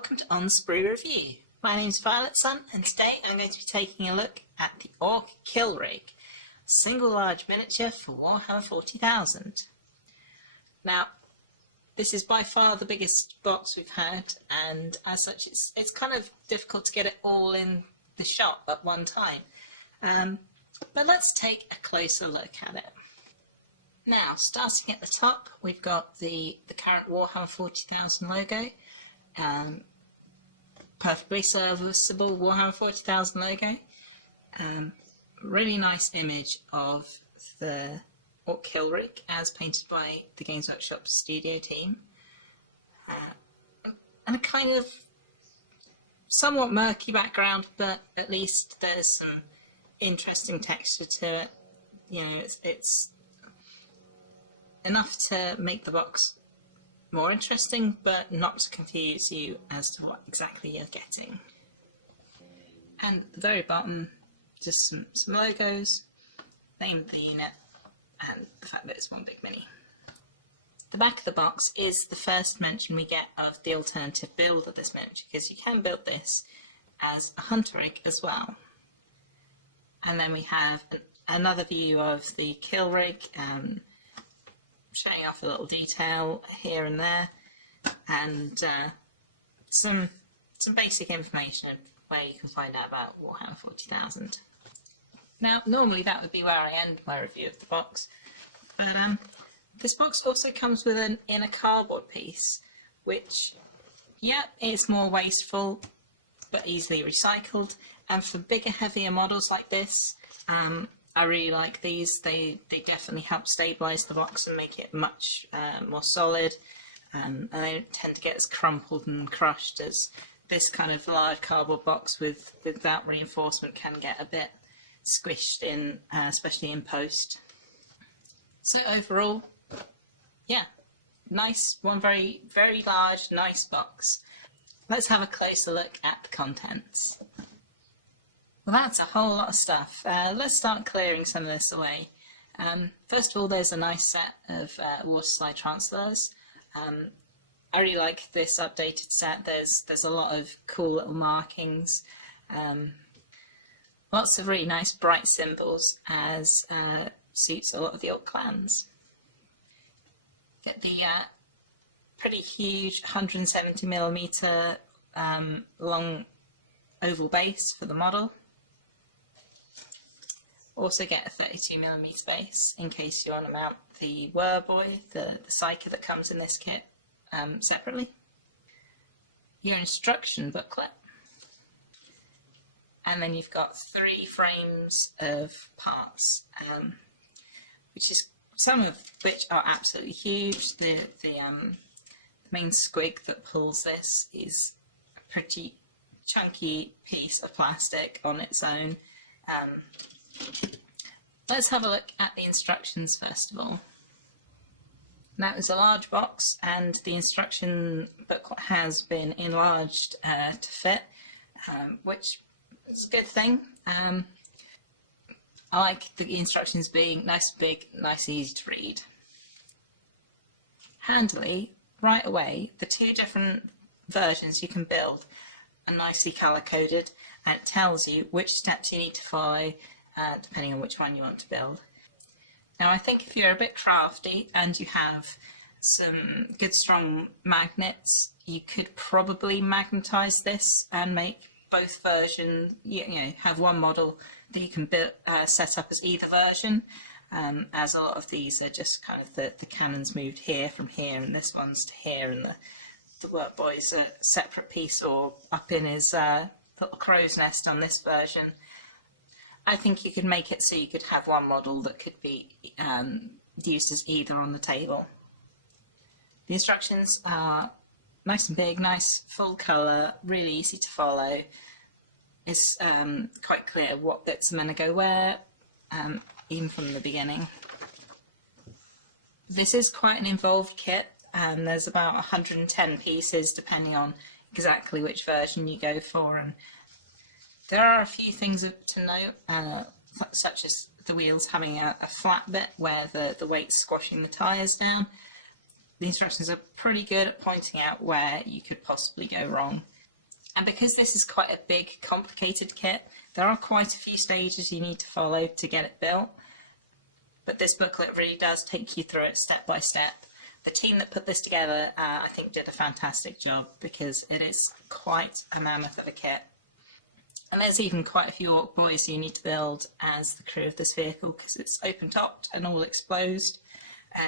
welcome to On Sprue Review. My name's Violet Sun, and today I'm going to be taking a look at the Ork Kill Rig, a single large miniature for Warhammer 40,000. Now, this is by far the biggest box we've had, and as such it's kind of difficult to get it all in the shop at one time. But let's take a closer look at it. Now, starting at the top, we've got the current Warhammer 40,000 logo. Perfectly serviceable Warhammer 40,000 logo. Really nice image of the Ork Kill Rig as painted by the Games Workshop studio team. And a kind of somewhat murky background, but at least there's some interesting texture to it. You know, it's enough to make the box more interesting, but not to confuse you as to what exactly you're getting. And at the very bottom, just some logos, name of the unit, and the fact that it's one big mini. The back of the box is the first mention we get of the alternative build of this miniature, because you can build this as a Hunta Rig as well. And then we have another view of the Kill Rig, showing off a little detail here and there, and some basic information where you can find out about Warhammer 40,000. Now, normally that would be where I end my review of the box, but this box also comes with an inner cardboard piece, which, yeah, is more wasteful, but easily recycled, and for bigger, heavier models like this, I really like these. They definitely help stabilise the box and make it much more solid, and they don't tend to get as crumpled and crushed as this kind of large cardboard box without reinforcement can get a bit squished in, especially in post. So overall, yeah, nice, one very, very large, nice box. Let's have a closer look at the contents. Well, that's a whole lot of stuff. Let's start clearing some of this away. First of all, there's a nice set of water slide transfers. I really like this updated set. There's a lot of cool little markings. Lots of really nice bright symbols as suits a lot of the old clans. Get the pretty huge 170mm long oval base for the model. Also get a 32mm base in case you want to mount the Werboy, the psyker that comes in this kit, separately. Your instruction booklet. And then you've got 3 frames of parts, which is some of which are absolutely huge. The main squig that pulls this is a pretty chunky piece of plastic on its own. Let's have a look at the instructions first of all. Now, it's a large box, and the instruction booklet has been enlarged to fit, which is a good thing. I like the instructions being nice, big, nice, easy to read. Handily, right away, the 2 different versions you can build are nicely colour coded, and it tells you which steps you need to follow depending on which one you want to build. Now, I think if you're a bit crafty and you have some good strong magnets, you could probably magnetise this and make both versions, you know, have one model that you can build, set up as either version, as a lot of these are just kind of the cannons moved here from here, and this one's to here, and the Werboy's a separate piece or up in his little crow's nest on this version. I think you could make it so you could have one model that could be used as either on the table. The instructions are nice and big, nice full colour, really easy to follow. It's quite clear what bits are meant to go where, even from the beginning. This is quite an involved kit, and there's about 110 pieces depending on exactly which version you go for, and there are a few things to note, such as the wheels having a flat bit where the weight's squashing the tyres down. the instructions are pretty good at pointing out where you could possibly go wrong. And because this is quite a big, complicated kit, there are quite a few stages you need to follow to get it built. But this booklet really does take you through it step by step. The team that put this together, I think, did a fantastic job because it is quite a mammoth of a kit. And there's even quite a few Ork boys you need to build as the crew of this vehicle because it's open-topped and all exposed.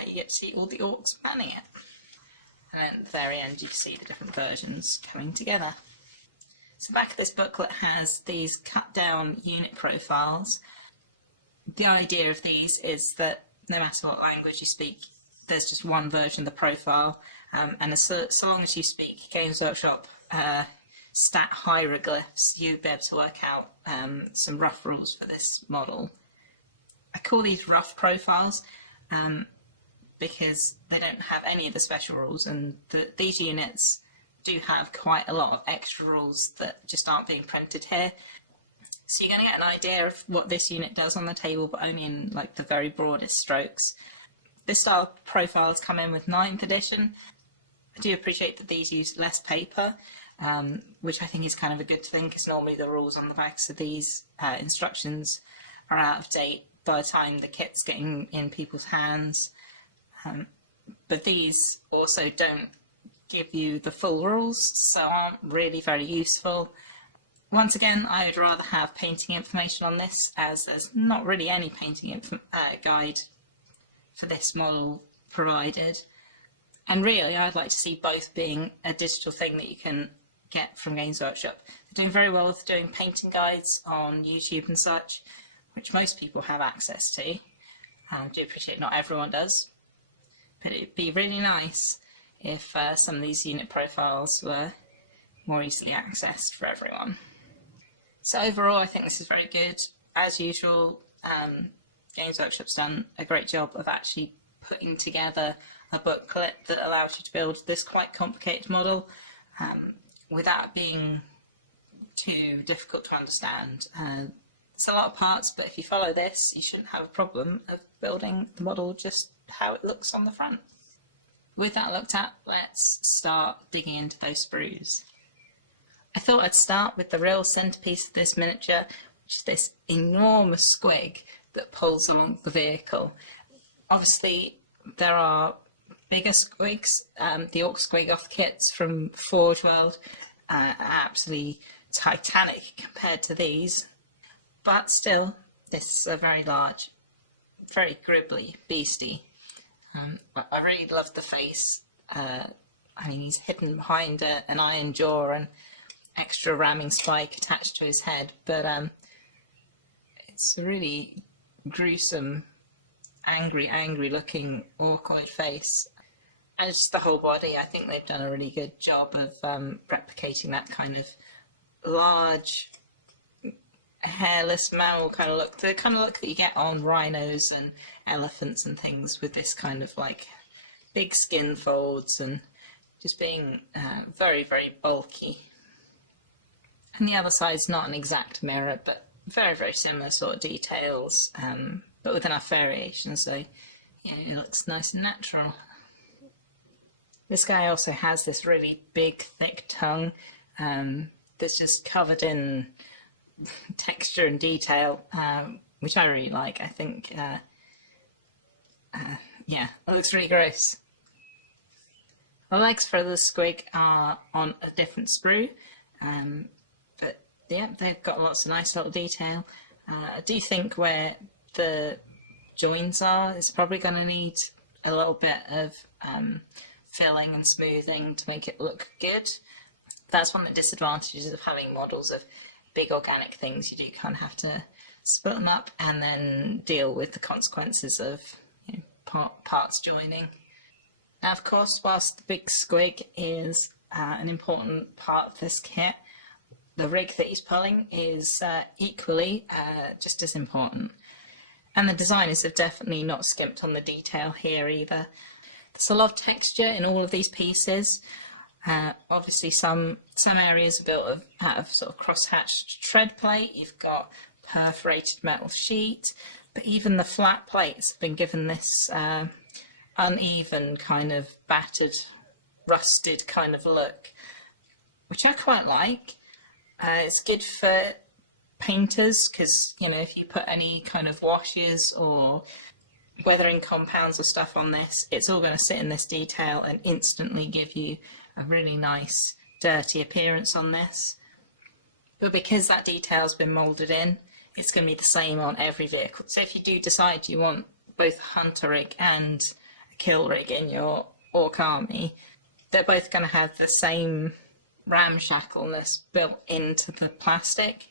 You get to see all the Orks manning it. And then at the very end you can see the different versions coming together. So the back of this booklet has these cut down unit profiles. The idea of these is that no matter what language you speak, there's just one version of the profile, and so long as you speak Games Workshop stat hieroglyphs, you'll be able to work out some rough rules for this model. I call these rough profiles because they don't have any of the special rules, and these units do have quite a lot of extra rules that just aren't being printed here. So you're going to get an idea of what this unit does on the table, but only in like the very broadest strokes. This style of profiles come in with 9th edition. I do appreciate that these use less paper, which I think is kind of a good thing because normally the rules on the backs of these instructions are out of date by the time the kit's getting in people's hands. But these also don't give you the full rules, so aren't really very useful. Once again, I would rather have painting information on this, as there's not really any painting guide for this model provided. And really, I'd like to see both being a digital thing that you can get from Games Workshop. They're doing very well with doing painting guides on YouTube and such, which most people have access to. I do appreciate not everyone does, but it'd be really nice if some of these unit profiles were more easily accessed for everyone. So overall, I think this is very good. As usual, Games Workshop's done a great job of actually putting together a booklet that allows you to build this quite complicated model without being too difficult to understand. It's a lot of parts, but if you follow this, you shouldn't have a problem of building the model just how it looks on the front. With that looked at, let's start digging into those sprues. I thought I'd start with the real centerpiece of this miniature, which is this enormous squig that pulls along the vehicle. Obviously, there are bigger squigs. The Ork squig off kits from Forge World are absolutely titanic compared to these, but still, this is a very large, very gribbly beastie. I really love the face. I mean, he's hidden behind an iron jaw and extra ramming spike attached to his head, but it's a really gruesome, angry looking orkoid face. And just the whole body, I think they've done a really good job of replicating that kind of large, hairless mammal kind of look, the kind of look that you get on rhinos and elephants and things, with this kind of like big skin folds and just being very, very bulky. And the other side's not an exact mirror, but very, very similar sort of details, but with enough variation, so yeah, it looks nice and natural. This guy also has this really big, thick tongue that's just covered in texture and detail, which I really like. I think, yeah, it looks really gross. The legs for the squig are on a different sprue, but yeah, they've got lots of nice little detail. I do think where the joins are, it's probably going to need a little bit of filling and smoothing to make it look good. That's one of the disadvantages of having models of big organic things. You do kind of have to split them up and then deal with the consequences of, you know, parts joining. Now, of course, whilst the big squig is an important part of this kit, the rig that he's pulling is equally just as important. And the designers have definitely not skimped on the detail here either. There's a lot of texture in all of these pieces. Obviously some areas are built out of sort of cross-hatched tread plate. You've got perforated metal sheet, but even the flat plates have been given this uneven, kind of battered, rusted kind of look, which I quite like. It's good for painters because, you know, if you put any kind of washes or weathering compounds or stuff on this, it's all going to sit in this detail and instantly give you a really nice dirty appearance on this. But because that detail's been moulded in, it's going to be the same on every vehicle. So if you do decide you want both a Hunta Rig and a Kill Rig in your Ork army, they're both going to have the same ramshackleness built into the plastic.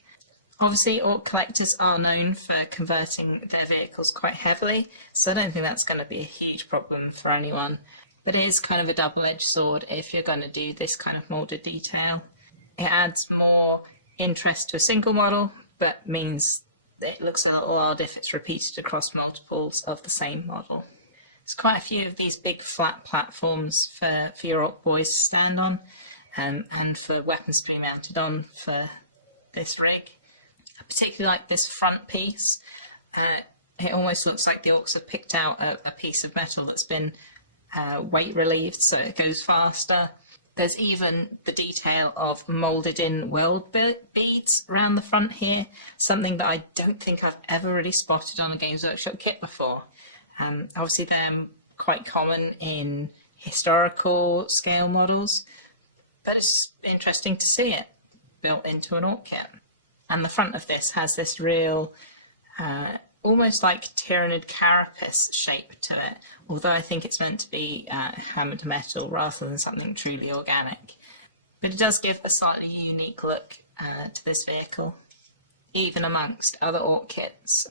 Obviously, Ork collectors are known for converting their vehicles quite heavily, so I don't think that's going to be a huge problem for anyone. But it is kind of a double-edged sword if you're going to do this kind of moulded detail. It adds more interest to a single model, but means that it looks a little odd if it's repeated across multiples of the same model. There's quite a few of these big flat platforms for your Ork boys to stand on, and for weapons to be mounted on for this rig. I particularly like this front piece. It almost looks like the Orks have picked out a piece of metal that's been weight relieved so it goes faster. There's even the detail of moulded in weld beads around the front here, something that I don't think I've ever really spotted on a Games Workshop kit before. Obviously they're quite common in historical scale models, but it's interesting to see it built into an Ork kit. And the front of this has this real, almost like Tyranid carapace shape to it, although I think it's meant to be hammered metal rather than something truly organic. But it does give a slightly unique look to this vehicle, even amongst other Ork kits.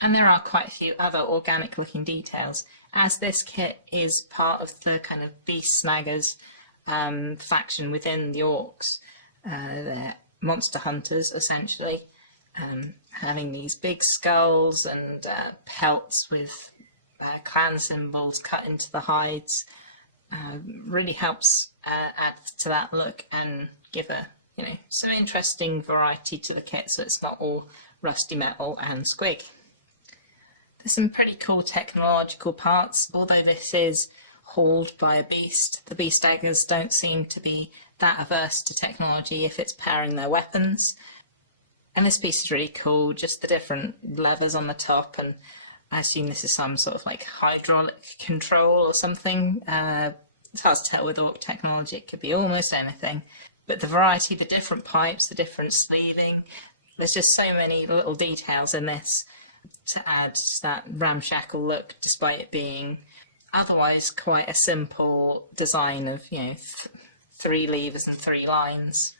And there are quite a few other organic looking details, as this kit is part of the kind of beast snaggers faction within the Orks. They're monster hunters, essentially, having these big skulls and pelts with clan symbols cut into the hides really helps add to that look and give some interesting variety to the kit, so it's not all rusty metal and squig. There's some pretty cool technological parts. Although this is hauled by a beast, the beast daggers don't seem to be that averse to technology if it's powering their weapons. And this piece is really cool, just the different levers on the top, and I assume this is some sort of like hydraulic control or something. It's hard to tell with Ork technology, it could be almost anything. But the variety, the different pipes, the different sleeving, there's just so many little details in this to add that ramshackle look, despite it being otherwise quite a simple design of, 3 levers and 3 lines.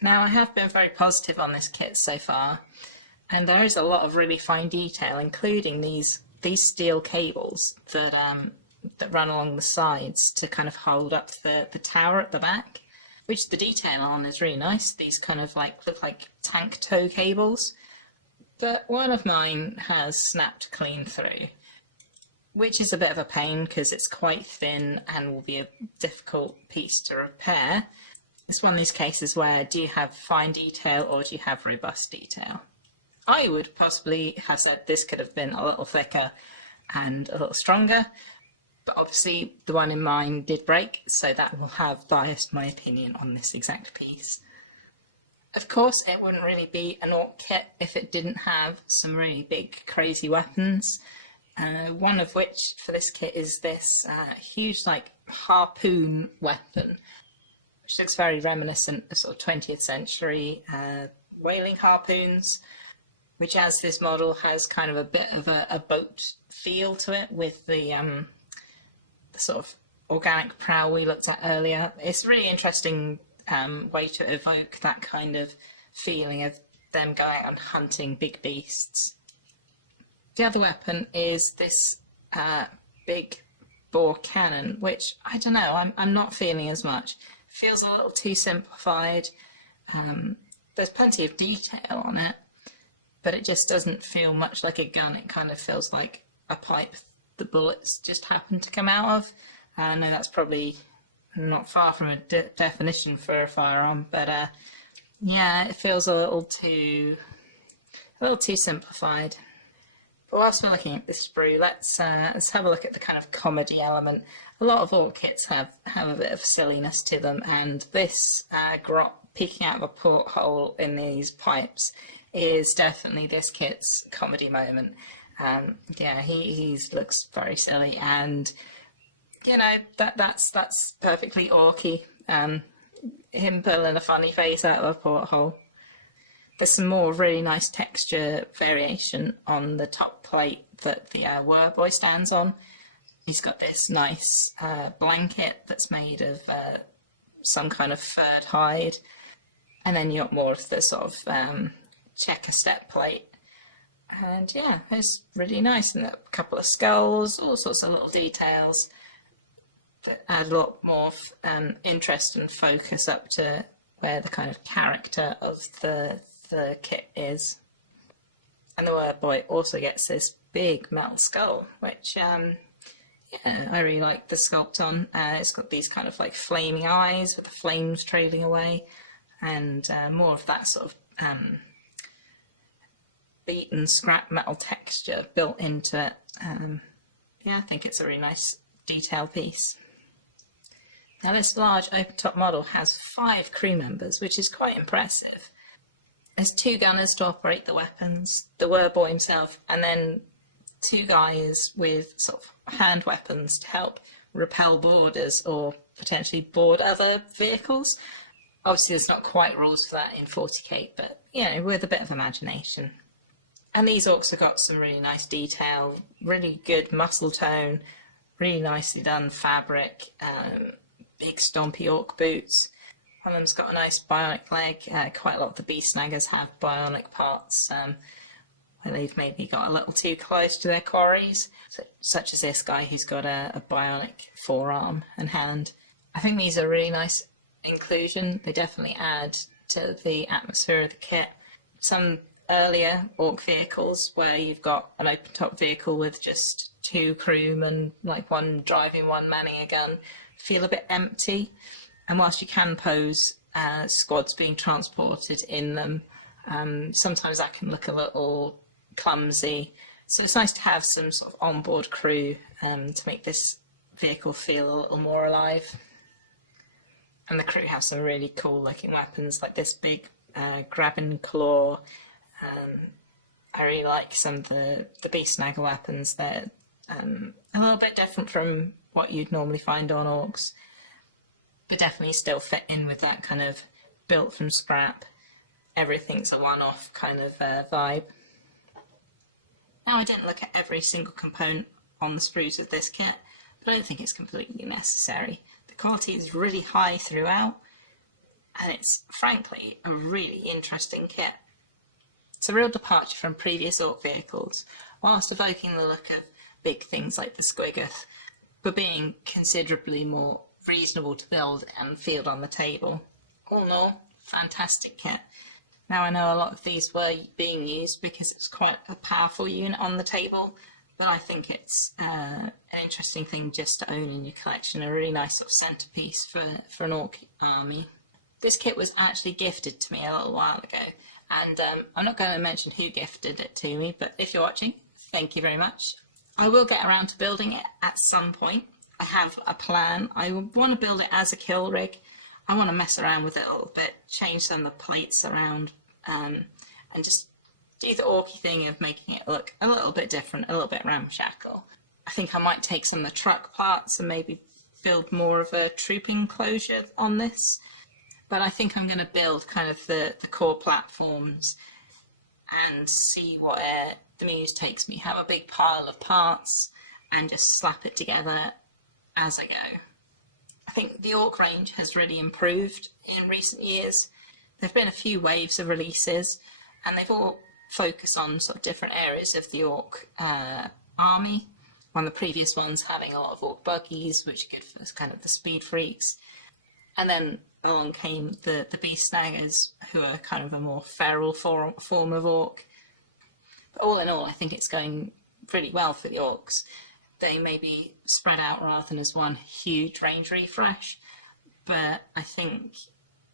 Now, I have been very positive on this kit so far, and there is a lot of really fine detail, including these steel cables that run along the sides to kind of hold up the tower at the back, which the detail on is really nice. These kind of look like tank tow cables, but one of mine has snapped clean through, which is a bit of a pain because it's quite thin and will be a difficult piece to repair. It's one of these cases where do you have fine detail or do you have robust detail? I would possibly have said this could have been a little thicker and a little stronger, but obviously the one in mine did break, so that will have biased my opinion on this exact piece. Of course, it wouldn't really be an Ork kit if it didn't have some really big, crazy weapons. One of which for this kit is this huge harpoon weapon, which looks very reminiscent of sort of 20th century whaling harpoons, which as this model has kind of a bit of a boat feel to it with the sort of organic prow we looked at earlier. It's a really interesting way to evoke that kind of feeling of them going out and hunting big beasts. The other weapon is this big bore cannon, which I don't know, I'm not feeling as much. Feels a little too simplified. There's plenty of detail on it, but it just doesn't feel much like a gun. It kind of feels like a pipe the bullets just happen to come out of. I know that's probably not far from a definition for a firearm, but yeah, it feels a little too simplified. But whilst we're looking at this sprue, let's have a look at the kind of comedy element. A lot of Ork kits have a bit of silliness to them, and this grot peeking out of a porthole in these pipes is definitely this kit's comedy moment. Yeah, he looks very silly, and you know that's perfectly Orky. Him pulling a funny face out of a porthole. There's some more really nice texture variation on the top plate that the Whirlboy stands on. He's got this nice blanket that's made of some kind of furred hide, and then you got more of the sort of checker step plate. And yeah, it's really nice, and a couple of skulls, all sorts of little details that add a lot more interest and focus up to where the kind of character of the kit is. And the Whirlboy also gets this big metal skull, which yeah, I really like the sculpt on. It's got these kind of like flaming eyes with the flames trailing away, and more of that sort of beaten scrap metal texture built into it. Yeah, I think it's a really nice detail piece. Now this large open top model has 5 crew members, which is quite impressive. There's 2 gunners to operate the weapons, the Whirlboy himself, and then 2 guys with sort of hand weapons to help repel boarders or potentially board other vehicles. Obviously there's not quite rules for that in 40k, but you know, with a bit of imagination. And these orcs have got some really nice detail, really good muscle tone, really nicely done fabric, big stompy orc boots. One of them's got a nice bionic leg. Quite a lot of the beast snaggers have bionic parts where they've maybe got a little too close to their quarries, such as this guy who's got a bionic forearm and hand. I think these are really nice inclusion. They definitely add to the atmosphere of the kit. Some earlier orc vehicles where you've got an open top vehicle with just 2 crewmen, like one driving, one manning a gun, feel a bit empty. And whilst you can pose squads being transported in them, sometimes that can look a little clumsy. So it's nice to have some sort of onboard crew to make this vehicle feel a little more alive. And the crew have some really cool looking weapons, like this big grabbing claw. I really like some of the beast snagger weapons. They're a little bit different from what you'd normally find on orcs, but definitely still fit in with that kind of built from scrap, everything's a one-off kind of vibe. Now, I didn't look at every single component on the sprues of this kit, but I don't think it's completely necessary. The quality is really high throughout, and it's frankly a really interesting kit. It's a real departure from previous orc vehicles, whilst evoking the look of big things like the squig, but being considerably more reasonable to build and field on the table. All in all, fantastic kit. Now I know a lot of these were being used because it's quite a powerful unit on the table, but I think it's an interesting thing just to own in your collection, a really nice sort of centerpiece for an orc army. This kit was actually gifted to me a little while ago, and I'm not going to mention who gifted it to me, but if you're watching, thank you very much. I will get around to building it at some point. I have a plan. I want to build it as a kill rig. I want to mess around with it a little bit, change some of the plates around, and just do the orky thing of making it look a little bit different, a little bit ramshackle. I think I might take some of the truck parts and maybe build more of a troop enclosure on this. But I think I'm going to build kind of the core platforms and see where the muse takes me. Have a big pile of parts and just slap it together as I go. I think the Ork range has really improved in recent years. There have been a few waves of releases, and they've all focused on sort of different areas of the Ork army. One of the previous ones having a lot of Ork buggies, which are good for kind of the speed freaks. And then along came the beast snaggers, who are kind of a more feral form of Ork. But all in all, I think it's going really well for the Orks. They may be spread out rather than as one huge range refresh, but I think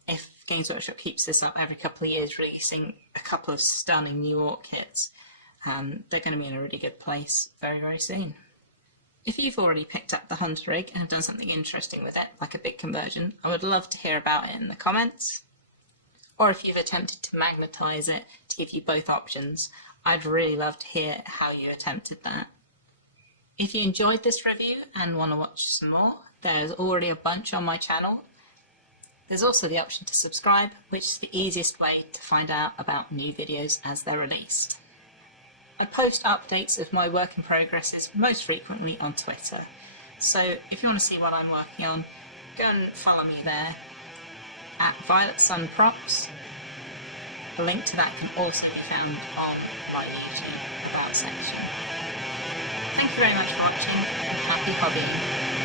if Games Workshop keeps this up every couple of years, releasing a couple of stunning new Ork kits, and they're going to be in a really good place very, very soon. If you've already picked up the Hunta Rig and have done something interesting with it, like a big conversion, I would love to hear about it in the comments. Or if you've attempted to magnetise it to give you both options, I'd really love to hear how you attempted that. If you enjoyed this review and want to watch some more, there's already a bunch on my channel. There's also the option to subscribe, which is the easiest way to find out about new videos as they're released. I post updates of my work in progresses most frequently on Twitter, so if you want to see what I'm working on, go and follow me there at Violet Sun Props. A link to that can also be found on my YouTube About section. Thank you very much for watching and happy hobbying.